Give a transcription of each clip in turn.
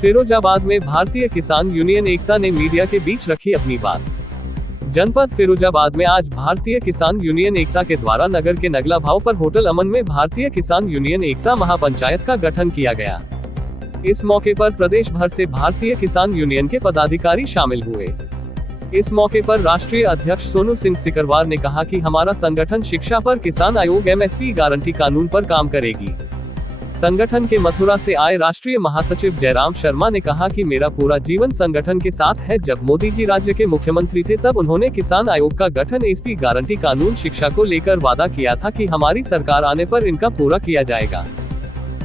फिरोजाबाद में भारतीय किसान यूनियन एकता ने मीडिया के बीच रखी अपनी बात। जनपद फिरोजाबाद में आज भारतीय किसान यूनियन एकता के द्वारा नगर के नगला भाव पर होटल अमन में भारतीय किसान यूनियन एकता महापंचायत का गठन किया गया। इस मौके पर प्रदेश भर से भारतीय किसान यूनियन के पदाधिकारी शामिल हुए। इस मौके पर राष्ट्रीय अध्यक्ष सोनू सिंह सिकरवार ने कहा कि हमारा संगठन शिक्षा पर किसान आयोग एमएसपी गारंटी कानून पर काम करेगी। संगठन के मथुरा से आए राष्ट्रीय महासचिव जयराम शर्मा ने कहा कि मेरा पूरा जीवन संगठन के साथ है। जब मोदी जी राज्य के मुख्यमंत्री थे तब उन्होंने किसान आयोग का गठन एसपी गारंटी कानून शिक्षा को लेकर वादा किया था कि हमारी सरकार आने पर इनका पूरा किया जाएगा।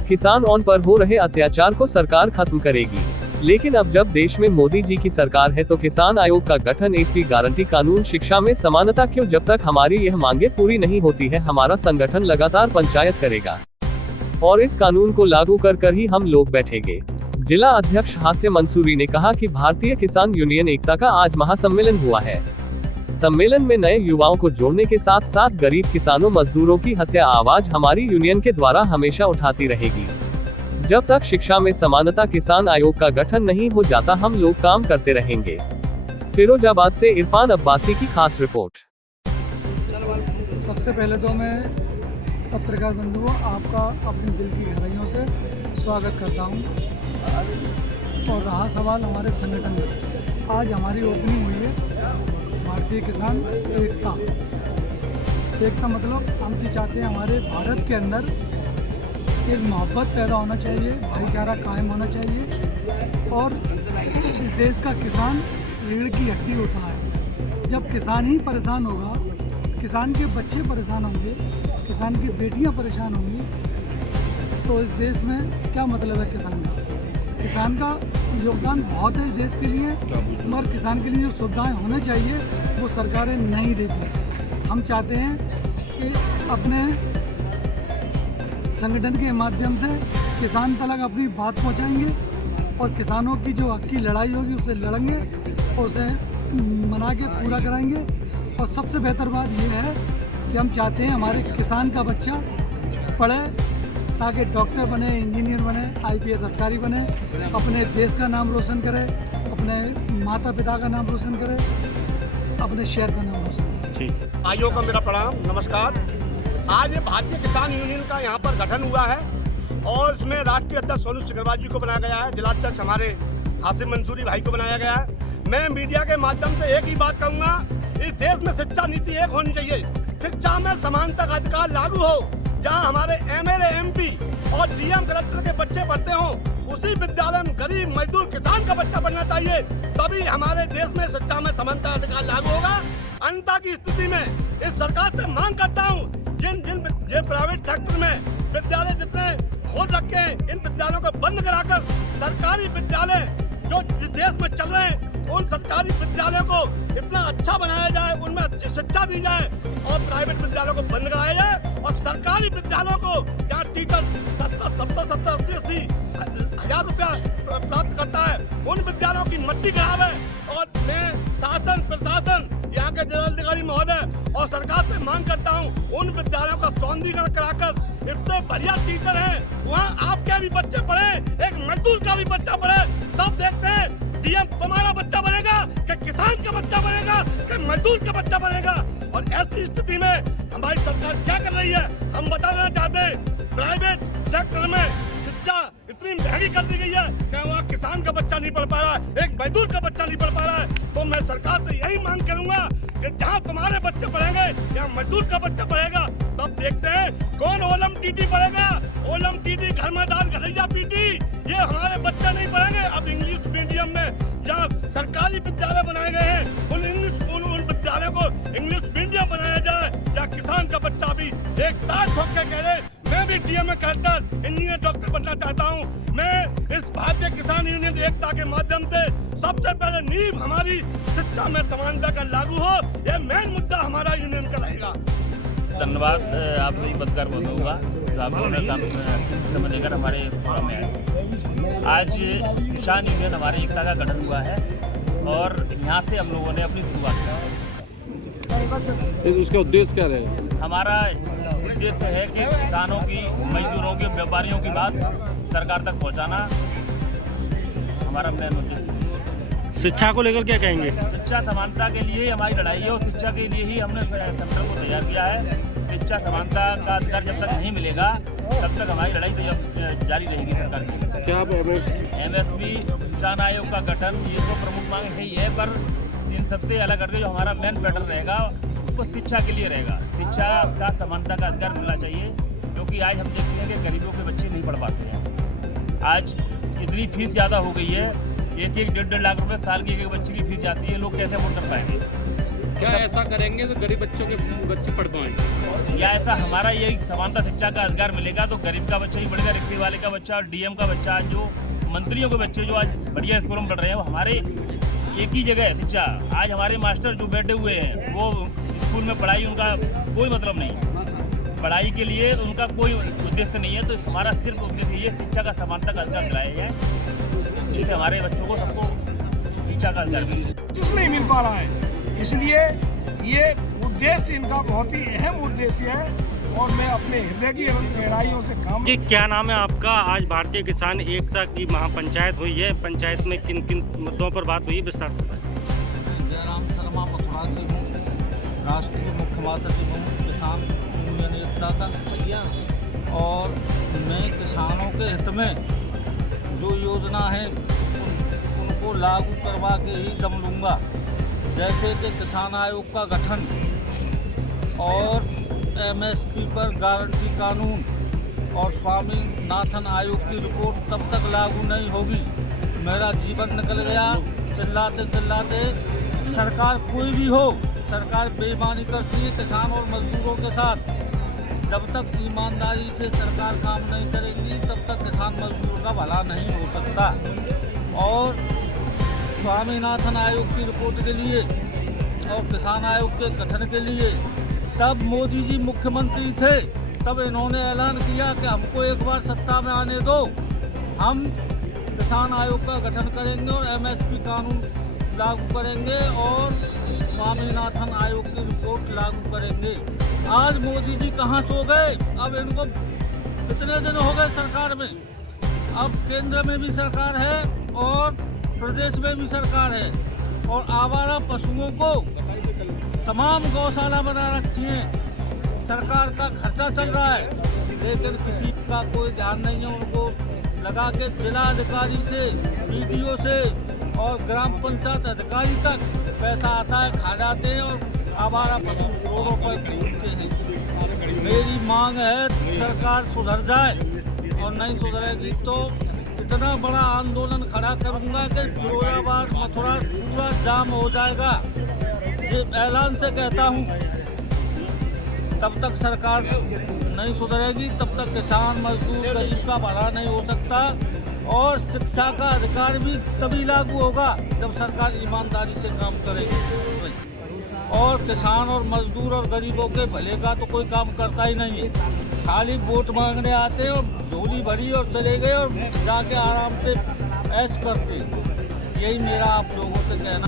किसान ऑन पर हो रहे अत्याचार को सरकार खत्म करेगी। लेकिन अब जब देश में मोदी जी की सरकार है तो किसान आयोग का गठन एसपी गारंटी कानून शिक्षा में समानता क्यों? जब तक हमारी यह मांगे पूरी नहीं होती है हमारा संगठन लगातार पंचायत करेगा और इस कानून को लागू कर ही हम लोग बैठेंगे। जिला अध्यक्ष हास्य मंसूरी ने कहा कि भारतीय किसान यूनियन एकता का आज महासम्मेलन हुआ है। सम्मेलन में नए युवाओं को जोड़ने के साथ साथ गरीब किसानों मजदूरों की हत्या आवाज हमारी यूनियन के द्वारा हमेशा उठाती रहेगी। जब तक शिक्षा में समानता किसान आयोग का गठन नहीं हो जाता हम लोग काम करते रहेंगे। फिरोजाबाद से इरफान अब्बासी की खास रिपोर्ट। सबसे पहले तो मैं पत्रकार बंधुओं आपका अपने दिल की गहराइयों से स्वागत करता हूं। और रहा सवाल हमारे संगठन में, आज हमारी ओपनिंग हुई है भारतीय किसान एकता। एकता मतलब हम जी चाहते हैं हमारे भारत के अंदर एक मोहब्बत पैदा होना चाहिए, भाईचारा कायम होना चाहिए। और इस देश का किसान रीढ़ की हड्डी होता है। जब किसान ही परेशान होगा, किसान के बच्चे परेशान होंगे, किसान की बेटियां परेशान होंगी, तो इस देश में क्या मतलब है किसान का? किसान का योगदान बहुत है इस देश के लिए, मगर किसान के लिए जो सुविधाएं होने चाहिए वो सरकारें नहीं देती। हम चाहते हैं कि अपने संगठन के माध्यम से किसान तक अपनी बात पहुंचाएंगे और किसानों की जो हक की लड़ाई होगी उसे लड़ेंगे और उसे मना के पूरा कराएंगे। और सबसे बेहतर बात यह है कि हम चाहते हैं हमारे किसान का बच्चा पढ़े ताकि डॉक्टर बने, इंजीनियर बने, आईपीएस अधिकारी बने, अपने देश का नाम रोशन करे, अपने माता पिता का नाम रोशन करे, अपने शहर का नाम रोशन करे। भाइयों का मेरा प्रणाम, नमस्कार। आज ये भारतीय किसान यूनियन का यहाँ पर गठन हुआ है और इसमें राष्ट्रीय अध्यक्ष सोनू सिकरवार जी को बनाया गया है, जिला अध्यक्ष हमारे हासिम मंसूरी भाई को बनाया गया है। मैं मीडिया के माध्यम से एक ही बात कहूँगा, इस देश में शिक्षा नीति एक होनी चाहिए। शिक्षा में समानता का अधिकार लागू हो। जहाँ हमारे एमएलए, एमपी और डीएम कलेक्टर के बच्चे पढ़ते हो उसी विद्यालय में गरीब मजदूर किसान का बच्चा पढ़ना चाहिए, तभी हमारे देश में शिक्षा में समानता का अधिकार लागू होगा। अन्यथा की स्थिति में इस सरकार से मांग करता हूँ, जिन प्राइवेट सेक्टर में विद्यालय जितने खोल रखे हैं इन विद्यालयों को बंद कराकर सरकारी विद्यालय जो जिस देश में चल रहे हैं उन सरकारी विद्यालयों को इतना अच्छा बनाया जाए, उनमें अच्छी शिक्षा दी जाए और प्राइवेट विद्यालयों को बंद कराया जाए। और सरकारी विद्यालयों को जहाँ टीचर 70, 80 हजार रुपया प्राप्त करता है उन विद्यालयों की मट्टी खराब है। और मैं शासन, प्रशासन, यहाँ के जिलाधिकारी महोदय और सरकार से मांग करता हूँ उन विद्यालयों का सौंदर्यीकरण कराकर इतने बढ़िया टीचर हैं वहाँ आपके भी बच्चे पढ़े, एक मजदूर का भी बच्चा पढ़े, तब देखते हैं डीएम तुम्हारा बच्चा बनेगा कि किसान का बच्चा बनेगा कि मजदूर का बच्चा बनेगा। और ऐसी स्थिति में हमारी सरकार क्या कर रही है हम बता देना चाहते हैं। प्राइवेट सेक्टर में शिक्षा इतनी महंगी कर दी गई है कि वहाँ किसान का बच्चा नहीं पढ़ पा रहा है, एक मजदूर का बच्चा नहीं पढ़ पा रहा है। तो मैं सरकार से यही मांग करूंगा कि जहाँ तुम्हारे बच्चे पढ़ेंगे या मजदूर का बच्चा पढ़ेगा, तब देखते हैं कौन ओलम टीटी पढ़ेगा। ओलम टीटी, घर में दाल, घरैया पीटी, ये हमारे बच्चे नहीं पढ़ेंगे। अब इंग्लिश मीडियम में जहाँ सरकारी विद्यालय बनाए गए हैं उन विद्यालयों को इंग्लिश मीडियम बनाया जाए, जहाँ किसान का बच्चा भी एक ताज ठोक के कह रहे मैं भी डीएम कलेक्टर, इंजीनियर, डॉक्टर बनना चाहता हूँ। मैं इस भारतीय किसान यूनियन एकता के माध्यम से सबसे पहले नींव हमारी शिक्षा में समानता का लागू हो, यह मेन मुद्दा हमारा यूनियन का रहेगा। धन्यवाद आप सभी पत्रकार बंधुओं का, आप लोगों ने समय देकर हमारे प्रोग्राम में आए। आज किसान यूनियन हमारे एकता का गठन हुआ है और यहाँ से हम लोगों ने अपनी शुरुआत की। उसका उद्देश्य क्या रहेगा? हमारा उद्देश्य है कि किसानों की, मजदूरों की, व्यापारियों की बात सरकार तक पहुँचाना हमारा मेन उद्देश्य। शिक्षा को लेकर क्या कहेंगे? शिक्षा समानता के लिए ही हमारी लड़ाई है और शिक्षा के लिए ही हमने संगठन को तैयार किया है। शिक्षा समानता का अधिकार जब तक नहीं मिलेगा तब तक हमारी लड़ाई तो जारी रहेगी सरकार की। क्या आप MSP किसान आयोग का गठन ये तो प्रमुख मांग है ही है, पर इन सबसे अलग करके जो हमारा मेन पैटर्न रहेगा वो शिक्षा के लिए रहेगा। शिक्षा का समानता का अधिकार मिलना चाहिए, क्योंकि आज हम देखते हैं कि गरीबों के बच्चे नहीं पढ़ पाते हैं। आज इतनी फीस ज़्यादा हो गई है, 1-1, 1.5 लाख रुपए साल की एक बच्चे की फीस जाती है, लोग कैसे अफोर्ड कर पाएंगे? क्या ऐसा करेंगे तो गरीब बच्चों के बच्चे पढ़ पाएंगे? या ऐसा हमारा ये समानता शिक्षा का अधिकार मिलेगा तो गरीब का बच्चा ही पढ़ेगा, रिक्शे वाले का बच्चा और DM का बच्चा, जो मंत्रियों के बच्चे जो आज बढ़िया स्कूलों में पढ़ रहे हैं, वो हमारे एक ही जगह है शिक्षा। आज हमारे मास्टर जो बैठे हुए हैं वो स्कूल में पढ़ाई उनका कोई मतलब नहीं, पढ़ाई के लिए उनका कोई उद्देश्य नहीं है। तो हमारा सिर्फ उद्देश्य ये शिक्षा का समानता का अधिकार दिलाया जाए, जिससे हमारे बच्चों को सबको शिक्षा का अधिकार मिले। कुछ नहीं मिल पा रहा है, इसलिए ये उद्देश्य इनका बहुत ही अहम उद्देश्य है और मैं अपने हृदय की गहराइयों से काम। जी, क्या नाम है आपका? आज भारतीय किसान एकता की महापंचायत हुई है, पंचायत में किन किन मुद्दों पर बात हुई है, विस्तार से बताएं। जयराम शर्मा मथुरा से हूँ, राष्ट्रीय मुख्य महासचिव हूँ किसान यूनियन एकता का, और मैं किसानों के हित में जो योजना है उनको लागू करवा के ही दम लूँगा। जैसे कि किसान आयोग का गठन और MSP पर गारंटी कानून और स्वामीनाथन आयोग की रिपोर्ट तब तक लागू नहीं होगी। मेरा जीवन निकल गया चिल्लाते चिल्लाते। सरकार कोई भी हो, सरकार बेईमानी करती है किसान और मजदूरों के साथ। जब तक ईमानदारी से सरकार काम नहीं करेगी तब तक किसान मजदूर का भला नहीं हो सकता। और स्वामीनाथन आयोग की रिपोर्ट के लिए और किसान आयोग के गठन के लिए तब मोदी जी मुख्यमंत्री थे, तब इन्होंने ऐलान किया कि हमको एक बार सत्ता में आने दो, हम किसान आयोग का गठन करेंगे और MSP कानून लागू करेंगे और स्वामीनाथन आयोग की रिपोर्ट लागू करेंगे। आज मोदी जी कहाँ सो गए? अब इनको कितने दिन हो गए सरकार में? अब केंद्र में भी सरकार है और प्रदेश में भी सरकार है, और आवारा पशुओं को तमाम गौशाला बना रखी है। सरकार का खर्चा चल रहा है, लेकिन किसी का कोई ध्यान नहीं है। उनको लगा के जिला अधिकारी से, BDO से और ग्राम पंचायत अधिकारी तक पैसा आता है, खा जाते हैं और आवारा पशु रोडों पर घूमते हैं। मेरी मांग है सरकार सुधर जाए, और नहीं सुधरेगी तो इतना बड़ा आंदोलन खड़ा करूंगा कि फिरोजाबाद मथुरा पूरा जाम हो जाएगा। ये ऐलान से कहता हूँ। तब तक सरकार नहीं सुधरेगी तब तक किसान मजदूर गरीब का भला नहीं हो सकता, और शिक्षा का अधिकार भी तभी लागू होगा जब सरकार ईमानदारी से काम करेगी। और किसान और मजदूर और गरीबों के भले का तो कोई काम करता ही नहीं है, खाली वोट मांगने आते और झोली भरी और चले गए और जाके आराम से ऐश करते। यही मेरा आप लोगों से कहना।